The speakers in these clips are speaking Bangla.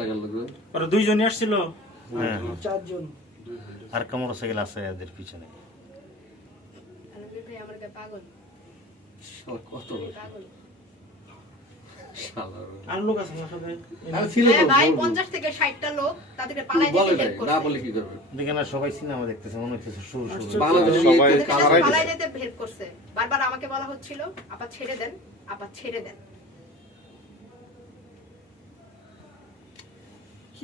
লাগাল লাগবে ওরা দুইজনই আসছিল? হ্যাঁ। চারজন। আর একটা মোটরসাইকেল আছে এদের পিছনে। আলমগীর ভাই আমার গায়ে পাগল। শালা কত আর লোক আছে ভাই থেকে তাদেরকে পালাই বলে যেতে নাই, না বলে কি করবে? দেখে না সবাই সিনেমা দেখতেছে মনে হচ্ছে শুরু শুরু। সবাই পালাই। হেল্প করছে। বারবার আমাকে বলা হচ্ছিল আপা ছেড়ে দেন আপা ছেড়ে দেন।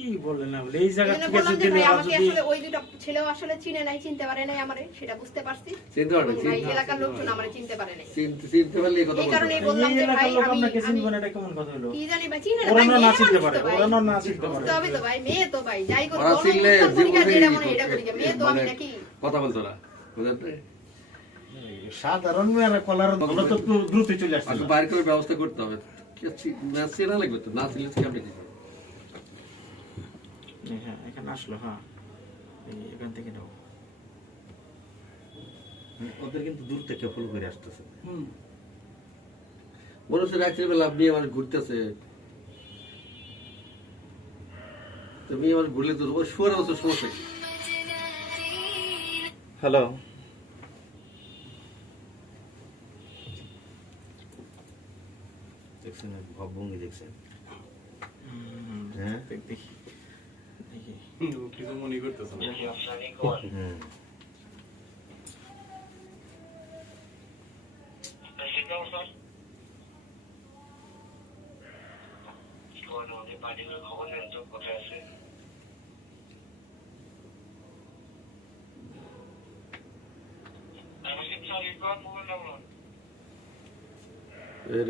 কি বললেন না বলে এই জায়গা থেকে যদি আমাকে আসলে ওই দুটো ছেলেও আসলে চিনে নাই চিনতে পারে নাই আমারে সেটা বুঝতে পারছি। চিনতে পারে না, চিনতে- এলাকার লোকজন আমারে চিনতে পারে নাই। চিনতে চিনতে পারলে এই কথা এই কারণে বললাম যে ভাই আমি আপনাকে আমি চিনবে না এটা কেমন কথা হলো? কি জানি ভাই চিনে না ওরা না চিনতে পারে। ওরা না চিনতে পারে। বুঝতে হবে তো ভাই মেয়ে তো ভাই যাই করো ওরা চিনলে জীবনে মনে এটা করি মেয়ে তো আমি মানে নাকি। কথা বলতো না বুঝলেন? তো? সাধারণ মেয়েরা কলার আমরা তো দ্রু- চলে আসছে। বাইরে করে ব্যবস্থা করতে হবে। না চেনা লাগবে তো না চিনলে কি আপনি করবেন? হ্যাঁ এখানে আসলো হ্যাঁ এখান থেকে নাও ওদের কিন্তু দূর থেকে ফুল করে আসতেছে। হুম। মনে হচ্ছে রাত্রি বেলা মেয়ে মানুষ ঘুরতেছে। তো মেয়ে মানুষ ঘুরলে তো শুয়ার বছর সমস্যা কি? হ্যালো দেখছেন ভাবভঙ্গি দেখছেন। হ্যাঁ? দেখি। কিছু মনে করতেছে না?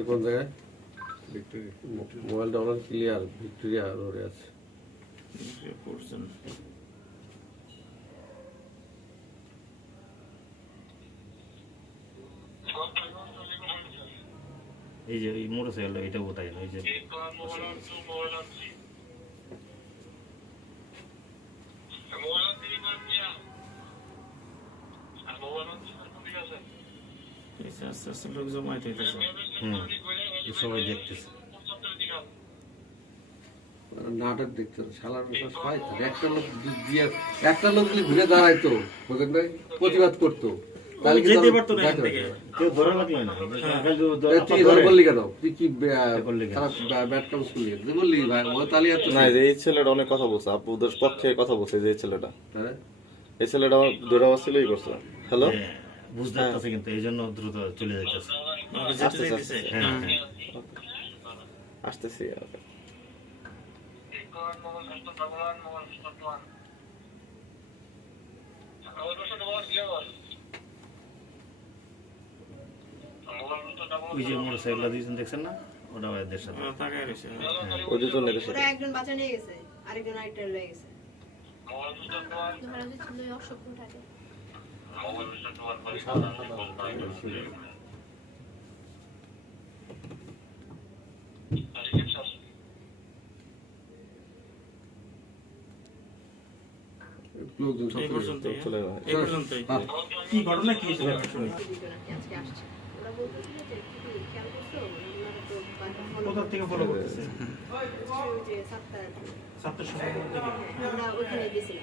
কোন জায়গায়? মোবাইলটা অনেক ক্লিয়ার ভিক্টোরিয়া রোডে আছে। পড়ছেন এই যে এই মোটরসাইকেলটা এটা না ওই যে আস্তে আস্তে লোক জমায়েত হইতেছে। হুম সবাই দেখতেছে। নাটক দেখতে হবে। শালার শয়তান। একটা লোক দিয়ে একটা লোক যদি ঘুরে দাঁড়াইতো বুঝলেন ভাই প্রতিবাদ করতো। তাহলে। কেউ ধরে লাগল না? ধরে- বললি কেন? তুই কি করলি তুই বললি ভাই ও তাহলে না এই ছেলেটা অনেক কথা বলছে। আপুদের পক্ষে কথা বলছে যে এই ছেলেটা। হ্যাঁ? এই ছেলেটা আমার দুটো ছিলই করছে হ্যালো হ্যাঁ, বুঝতে পারতেছে কিন্তু এই জন্য দ্রুত চলে যাইতেছে। হ্যাঁ হ্যাঁ। আসতেছি। ওই যে মোটরসাইকেলটা দিয়েছেন দেখছেন না? ওটা এদের সাথে। ওই দুজন এদের সাথে একজন বাঁচা নিয়ে গেছে আরেকজন আরেকটা লয়ে গেছে। লোকজন সব চলে। কি ঘটনা কি হয়েছিল তো কোথা থেকে ফলো করতেছে সাতটার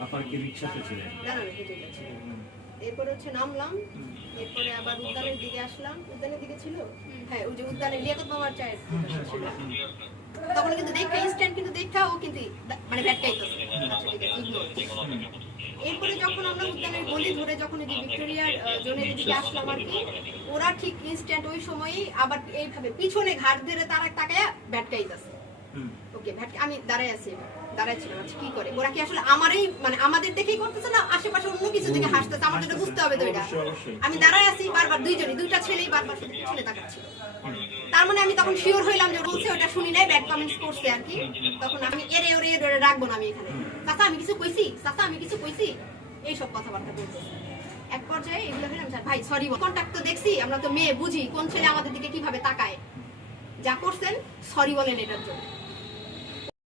আপনার কি রিক্সাতে ছিলেন এরপরে হচ্ছে নামলাম এরপরে আবার উদ্যানের দিকে আসলাম উদ্যানের দিকে ছিল হ্যাঁ ওই যে উদ্যানের লিয়াকত মামার চায়ের ছিল তখন কিন্তু দেখা ইনস্ট্যান্ট কিন্তু দেখা ও কিন্তু মানে আচ্ছা আছে ignore। এরপরে যখন আমরা উদ্যানের গলি ধরে যখন এই যে ভিক্টোরিয়ার জোনের দিকে আসলাম আর কি ওরা ঠিক ইনস্ট্যান্ট ওই সময়ই আবার এইভাবে পিছনে ঘাট ধরে তারা তাকায়া ভ্যাটকাইতেছে হুম। ওকে ভ্যাট আমি দাঁড়াই আছি দাঁড়াইছিলাম আচ্ছা কি করে? ওরা কি আসলে আমারই মানে আমাদের দেখেই করতেছে না আশেপাশে অন্য কিছু দিকে হাসতেছে আমার বুঝতে হবে তো এটা। আমি দাঁড়াই আছি বারবার দুইজনই দুইটা ছেলেই বারবার শুধু পিছনে তার মানে আমি তখন শিওর হইলাম যে বলছে ওটা শুনি নাই ব্যাড কমেন্টস করছে আর কি। তখন আমি এরে ওরে এরে রাখব না আমি এখানে। চাচা আমি কিছু কইছি? চাচা আমি কিছু কইছি? এইসব কথাবার্তা বলতেছে। এক পর্যায়ে এগুলো ভাই সরি কন্ট্যাক্ট তো দেখছি আমরা তো মেয়ে বুঝি কোন ছেলে আমাদের দিকে কীভাবে তাকায়? যা করছেন সরি বলেন এটার জন্য।